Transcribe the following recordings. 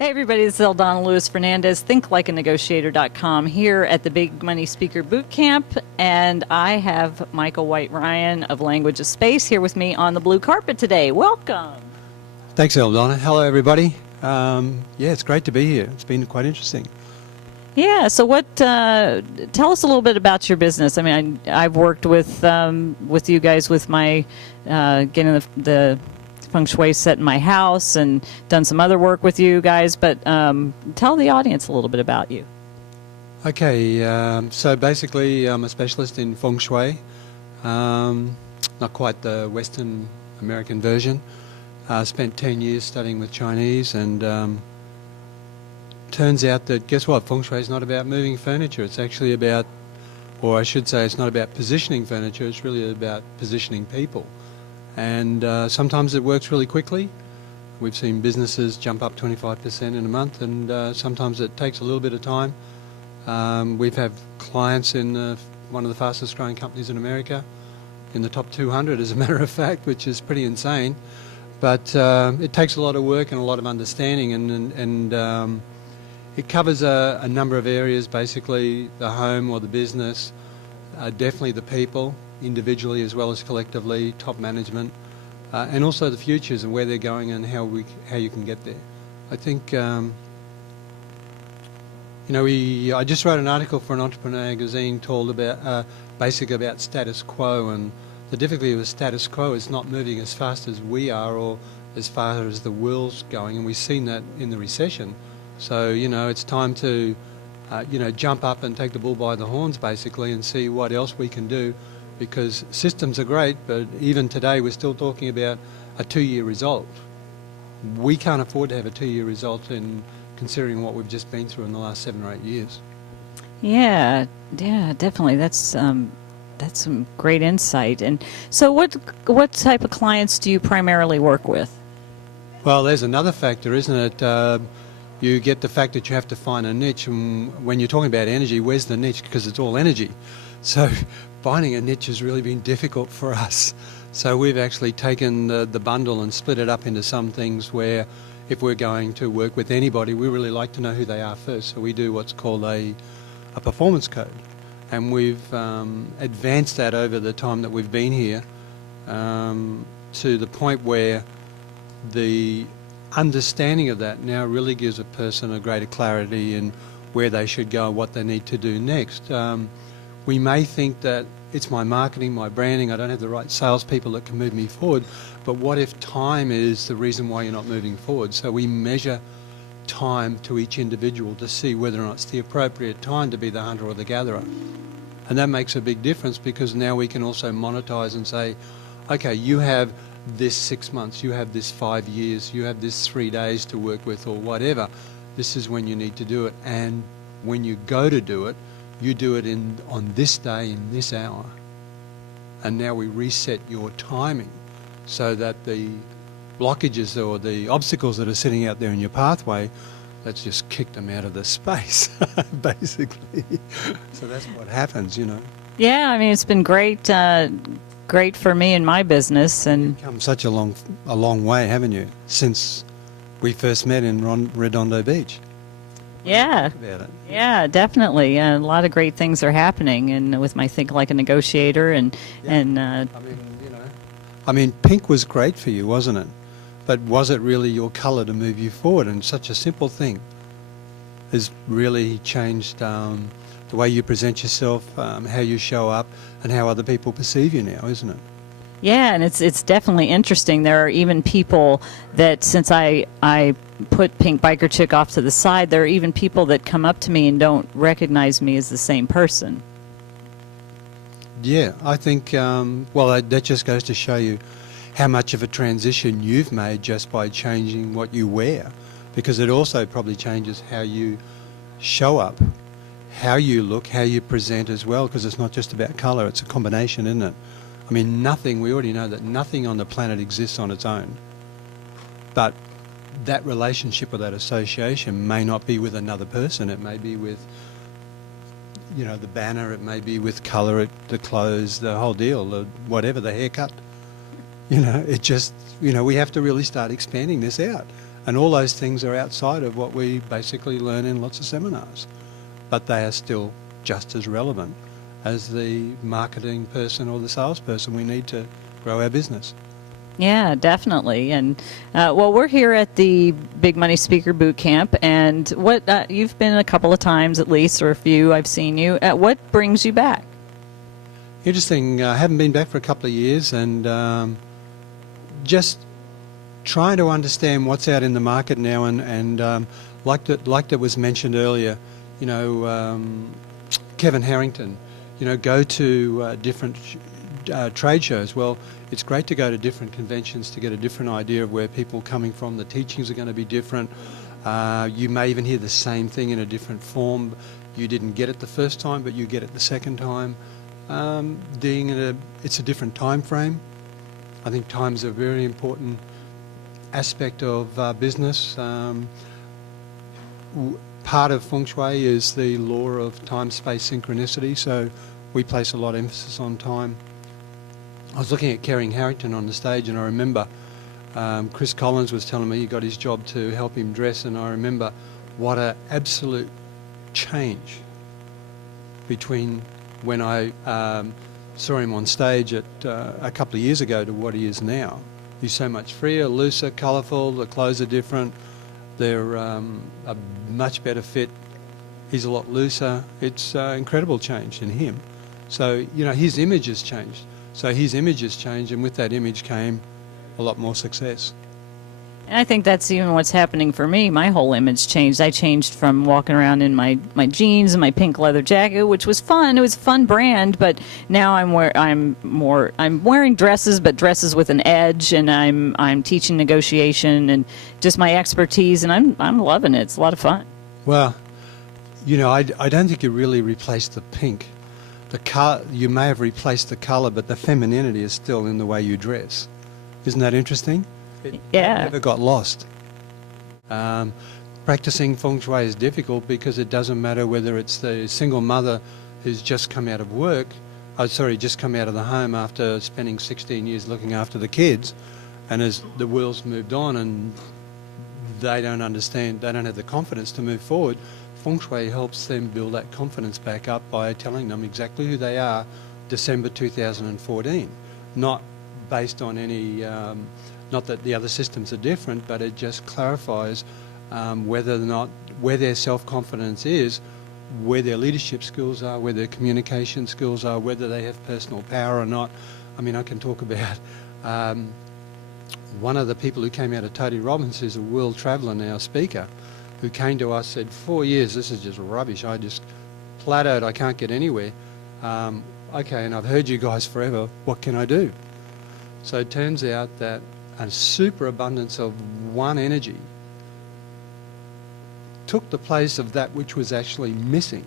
Hey everybody, this is Eldona Lewis Fernandez, thinklikeanegotiator.com here at the Big Money Speaker Bootcamp, and I have Michael White Ryan of Language of Space here with me on the blue carpet today. Welcome. Thanks, Eldona. Hello, everybody. It's great to be here. It's been quite interesting. Yeah, so tell us a little bit about your business. I mean, I've worked with you guys with my getting the feng shui set in my house and done some other work with you guys, but tell the audience a little bit about you. Okay, so basically I'm a specialist in feng shui, not quite the Western American version. Spent 10 years studying with Chinese, and turns out that, guess what, feng shui is not about moving furniture. It's actually about, or I should say it's not about positioning furniture, it's really about positioning people. And sometimes it works really quickly. We've seen businesses jump up 25% in a month, and sometimes it takes a little bit of time. We've had clients in one of the fastest growing companies in America, in the top 200 as a matter of fact, which is pretty insane. But it takes a lot of work and a lot of understanding, and it covers a number of areas, basically the home or the business, definitely the people, individually as well as collectively, top management, and also the futures and where they're going and how you can get there. I think, I just wrote an article for an entrepreneur magazine called basically about status quo, and the difficulty with status quo is not moving as fast as we are or as far as the world's going, and we've seen that in the recession. So, it's time to, jump up and take the bull by the horns, basically, and see what else we can do, because systems are great, but even today we're still talking about a 2-year result. We can't afford to have a 2-year result in considering what we've just been through in the last 7 or 8 years. Yeah, definitely. That's some great insight. And so what type of clients do you primarily work with? Well, there's another factor, isn't it? You get the fact that you have to find a niche, and when you're talking about energy, where's the niche? Because it's all energy. So finding a niche has really been difficult for us. So we've actually taken the bundle and split it up into some things where if we're going to work with anybody, we really like to know who they are first. So we do what's called a performance code. And we've advanced that over the time that we've been here to the point where the understanding of that now really gives a person a greater clarity in where they should go and what they need to do next. We may think that it's my marketing, my branding, I don't have the right salespeople that can move me forward, but what if time is the reason why you're not moving forward? So we measure time to each individual to see whether or not it's the appropriate time to be the hunter or the gatherer. And that makes a big difference, because now we can also monetize and say, okay, you have this 6 months, you have this 5 years, you have this 3 days to work with or whatever. This is when you need to do it. And when you go to do it, you do it on this day, in this hour. And now we reset your timing so that the blockages or the obstacles that are sitting out there in your pathway, let's just kick them out of the space, basically. So that's what happens, Yeah, I mean, it's been great for me in my business. And you've come such a long way, haven't you, since we first met in Redondo Beach? Yeah, About it. Yeah, definitely. A lot of great things are happening, and with my Think Like a Negotiator, I mean, pink was great for you, wasn't it? But was it really your colour to move you forward? And such a simple thing has really changed the way you present yourself, how you show up, and how other people perceive you now, isn't it? Yeah, and it's definitely interesting. There are even people that, since I put Pink Biker Chick off to the side, there are even people that come up to me and don't recognize me as the same person. Yeah, I think, that just goes to show you how much of a transition you've made just by changing what you wear, because it also probably changes how you show up, how you look, how you present as well, because it's not just about colour, it's a combination, isn't it? I mean, we already know that nothing on the planet exists on its own. But that relationship or that association may not be with another person. It may be with, the banner, it may be with colour, the clothes, the whole deal, whatever, the haircut. It just, we have to really start expanding this out. And all those things are outside of what we basically learn in lots of seminars. But they are still just as relevant as the marketing person or the salesperson we need to grow our business. Yeah, definitely. And well, we're here at the Big Money Speaker Bootcamp, and what you've been a couple of times at least, or a few. I've seen you. What brings you back? Interesting. I haven't been back for a couple of years, and just trying to understand what's out in the market now, and like that was mentioned earlier, you know, Kevin Harrington, you know, go to different trade shows. Well, it's great to go to different conventions to get a different idea of where people are coming from. The teachings are going to be different. You may even hear the same thing in a different form. You didn't get it the first time, but you get it the second time. It's a different time frame. I think time's a very important aspect of business. Part of feng shui is the law of time-space synchronicity, so we place a lot of emphasis on time. I was looking at Kevin Harrington on the stage, and I remember Chris Collins was telling me he got his job to help him dress, and I remember what an absolute change between when I saw him on stage at a couple of years ago to what he is now. He's so much freer, looser, colourful, the clothes are different, they're a much better fit, he's a lot looser. It's an incredible change in him. So, you know, his image has changed. So his image has changed, and with that image came a lot more success. And I think that's even what's happening for me. My whole image changed. I changed from walking around in my jeans and my pink leather jacket, which was fun. It was a fun brand, but now I'm wearing dresses, but dresses with an edge, and I'm teaching negotiation and just my expertise, and I'm loving it. It's a lot of fun. Well, you know, I don't think you really replaced the pink. You may have replaced the colour, but the femininity is still in the way you dress. Isn't that interesting? It never got lost. Practicing feng shui is difficult because it doesn't matter whether it's the single mother who's just come out of just come out of the home after spending 16 years looking after the kids, and as the world's moved on and they don't understand, they don't have the confidence to move forward, feng shui helps them build that confidence back up by telling them exactly who they are December 2014, not based on any, not that the other systems are different, but it just clarifies whether or not, where their self-confidence is, where their leadership skills are, where their communication skills are, whether they have personal power or not. I mean, I can talk about one of the people who came out of Tony Robbins, who's a world traveller now, speaker, who came to us, said, 4 years, this is just rubbish. I just plateaued, I can't get anywhere. Okay, and I've heard you guys forever, what can I do? So it turns out that a superabundance of one energy took the place of that which was actually missing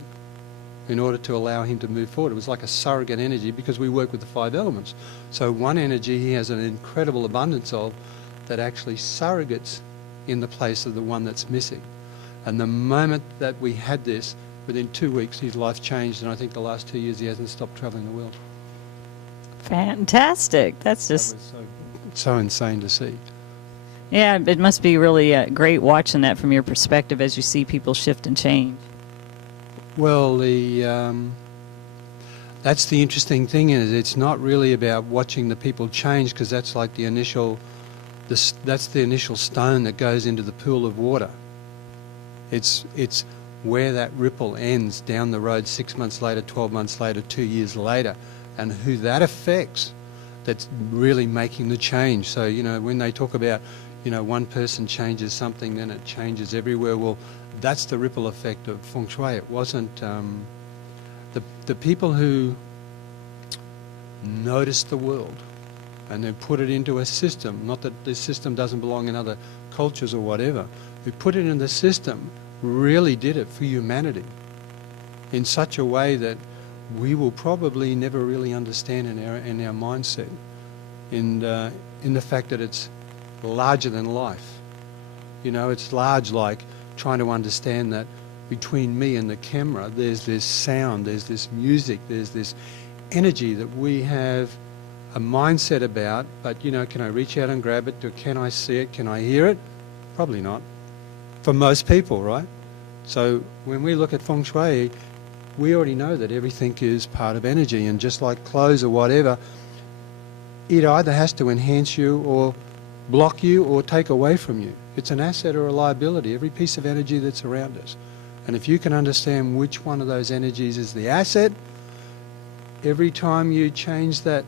in order to allow him to move forward. It was like a surrogate energy because we work with the 5 elements. So one energy he has an incredible abundance of that actually surrogates in the place of the one that's missing. And the moment that we had this, within 2 weeks his life changed, and I think the last 2 years he hasn't stopped travelling the world. Fantastic. That's just... That was so insane to see. Yeah, it must be really great watching that from your perspective as you see people shift and change. Well, that's the interesting thing, is it's not really about watching the people change, because that's like the initial stone that goes into the pool of water. It's where that ripple ends down the road 6 months later, 12 months later, 2 years later, and who that affects that's really making the change. So, you know, when they talk about, you know, one person changes something, then it changes everywhere. Well, that's the ripple effect of feng shui. It wasn't the people who noticed the world and then put it into a system, not that this system doesn't belong in other cultures or whatever, who put it in the system really did it for humanity in such a way that we will probably never really understand in our mindset, in the fact that it's larger than life. You know, it's large, like trying to understand that between me and the camera there's this sound, there's this music, there's this energy that we have a mindset about, but, you know, can I reach out and grab it? Can I see it? Can I hear it? Probably not. For most people, right? So when we look at feng shui, we already know that everything is part of energy, and just like clothes or whatever, it either has to enhance you or block you or take away from you. It's an asset or a liability, every piece of energy that's around us. And if you can understand which one of those energies is the asset, every time you change that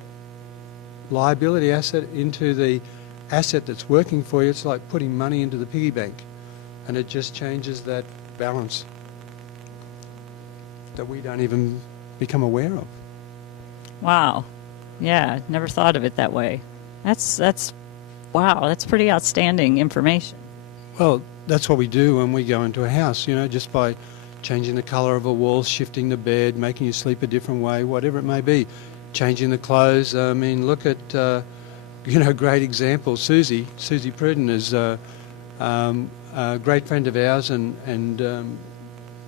liability asset into the asset that's working for you, it's like putting money into the piggy bank, and it just changes that balance that we don't even become aware of. Wow. Yeah, never thought of it that way. That's wow, that's pretty outstanding information. Well, that's what we do when we go into a house, you know, just by changing the colour of a wall, shifting the bed, making you sleep a different way, whatever it may be, changing the clothes. I mean, look at, great example, Susie Pruden is a great friend of ours, and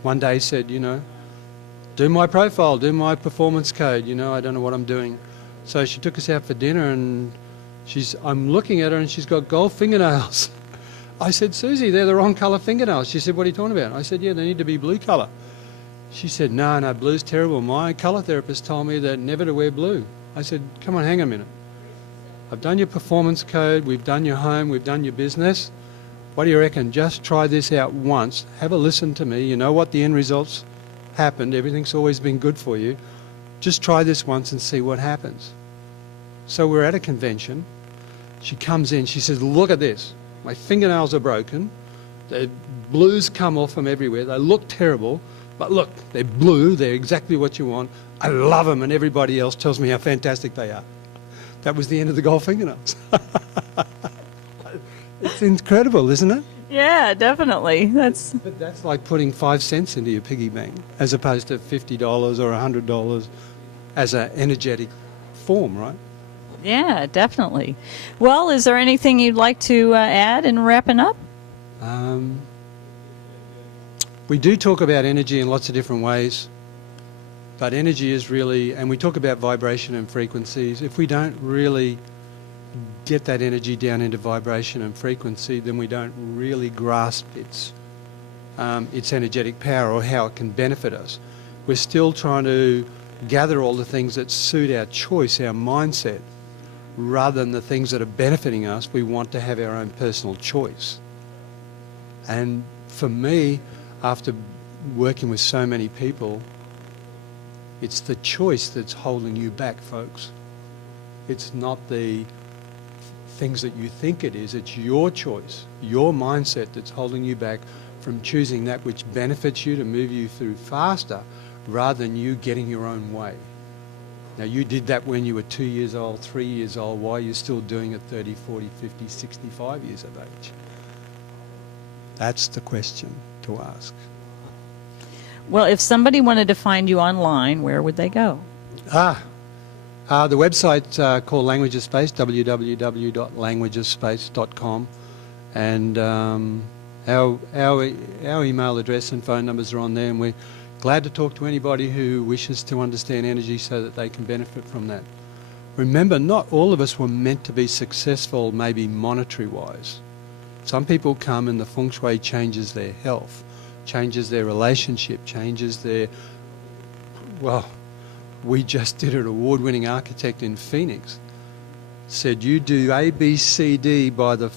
one day said, do my profile, do my performance code, I don't know what I'm doing. So she took us out for dinner, and I'm looking at her and she's got gold fingernails. I said, Susie, they're the wrong colour fingernails. She said, what are you talking about? I said, yeah, they need to be blue colour. She said, no, blue's terrible. My colour therapist told me that never to wear blue. I said, come on, hang a minute. I've done your performance code, we've done your home, we've done your business. What do you reckon? Just try this out once. Have a listen to me. You know what the end results happened. Everything's always been good for you. Just try this once and see what happens. So we're at a convention. She comes in, she says, look at this. My fingernails are broken. The blues come off from everywhere. They look terrible, but look, they're blue. They're exactly what you want. I love them, and everybody else tells me how fantastic they are. That was the end of the gold fingernails. It's incredible, isn't it? Yeah, definitely. But that's like putting 5 cents into your piggy bank as opposed to $50 or $100 as an energetic form, right? Yeah, definitely. Well, is there anything you'd like to add in wrapping up? We do talk about energy in lots of different ways, but energy is really, and we talk about vibration and frequencies. If we don't really get that energy down into vibration and frequency, then we don't really grasp its energetic power or how it can benefit us. We're still trying to gather all the things that suit our choice, our mindset, rather than the things that are benefiting us. We want to have our own personal choice. And for me, after working with so many people, it's the choice that's holding you back, folks. It's not the things that you think it is. It's your choice, your mindset that's holding you back from choosing that which benefits you to move you through faster, rather than you getting your own way. Now, you did that when you were 2 years old, 3 years old. Why are you still doing it 30, 40, 50, 65 years of age? That's the question to ask. Well, if somebody wanted to find you online, where would they go? The website's called Language of Space, www.languageofspace.com, and our email address and phone numbers are on there, and we're glad to talk to anybody who wishes to understand energy so that they can benefit from that. Remember, not all of us were meant to be successful, maybe monetary-wise. Some people come and the feng shui changes their health, changes their relationship, changes their... Well, we just did an award-winning architect in Phoenix. Said, you do A, B, C, D by the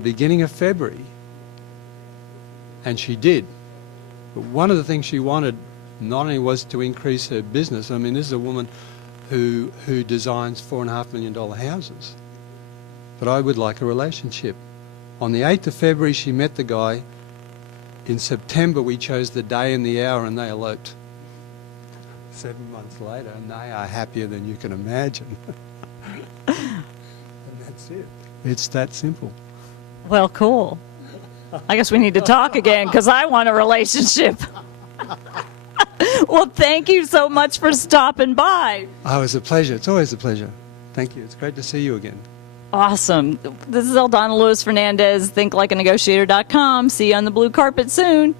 beginning of February. And she did. But one of the things she wanted not only was to increase her business. I mean, this is a woman who designs $4.5 million houses. But I would like a relationship. On the 8th of February, she met the guy. In September, we chose the day and the hour, and they eloped. 7 months later, and they are happier than you can imagine. And that's it. It's that simple. Well, cool. I guess we need to talk again because I want a relationship. Well, thank you so much for stopping by. Oh, it was a pleasure. It's always a pleasure. Thank you. It's great to see you again. Awesome. This is Eldana Lewis Fernandez, thinklikeanegotiator.com. See you on the blue carpet soon.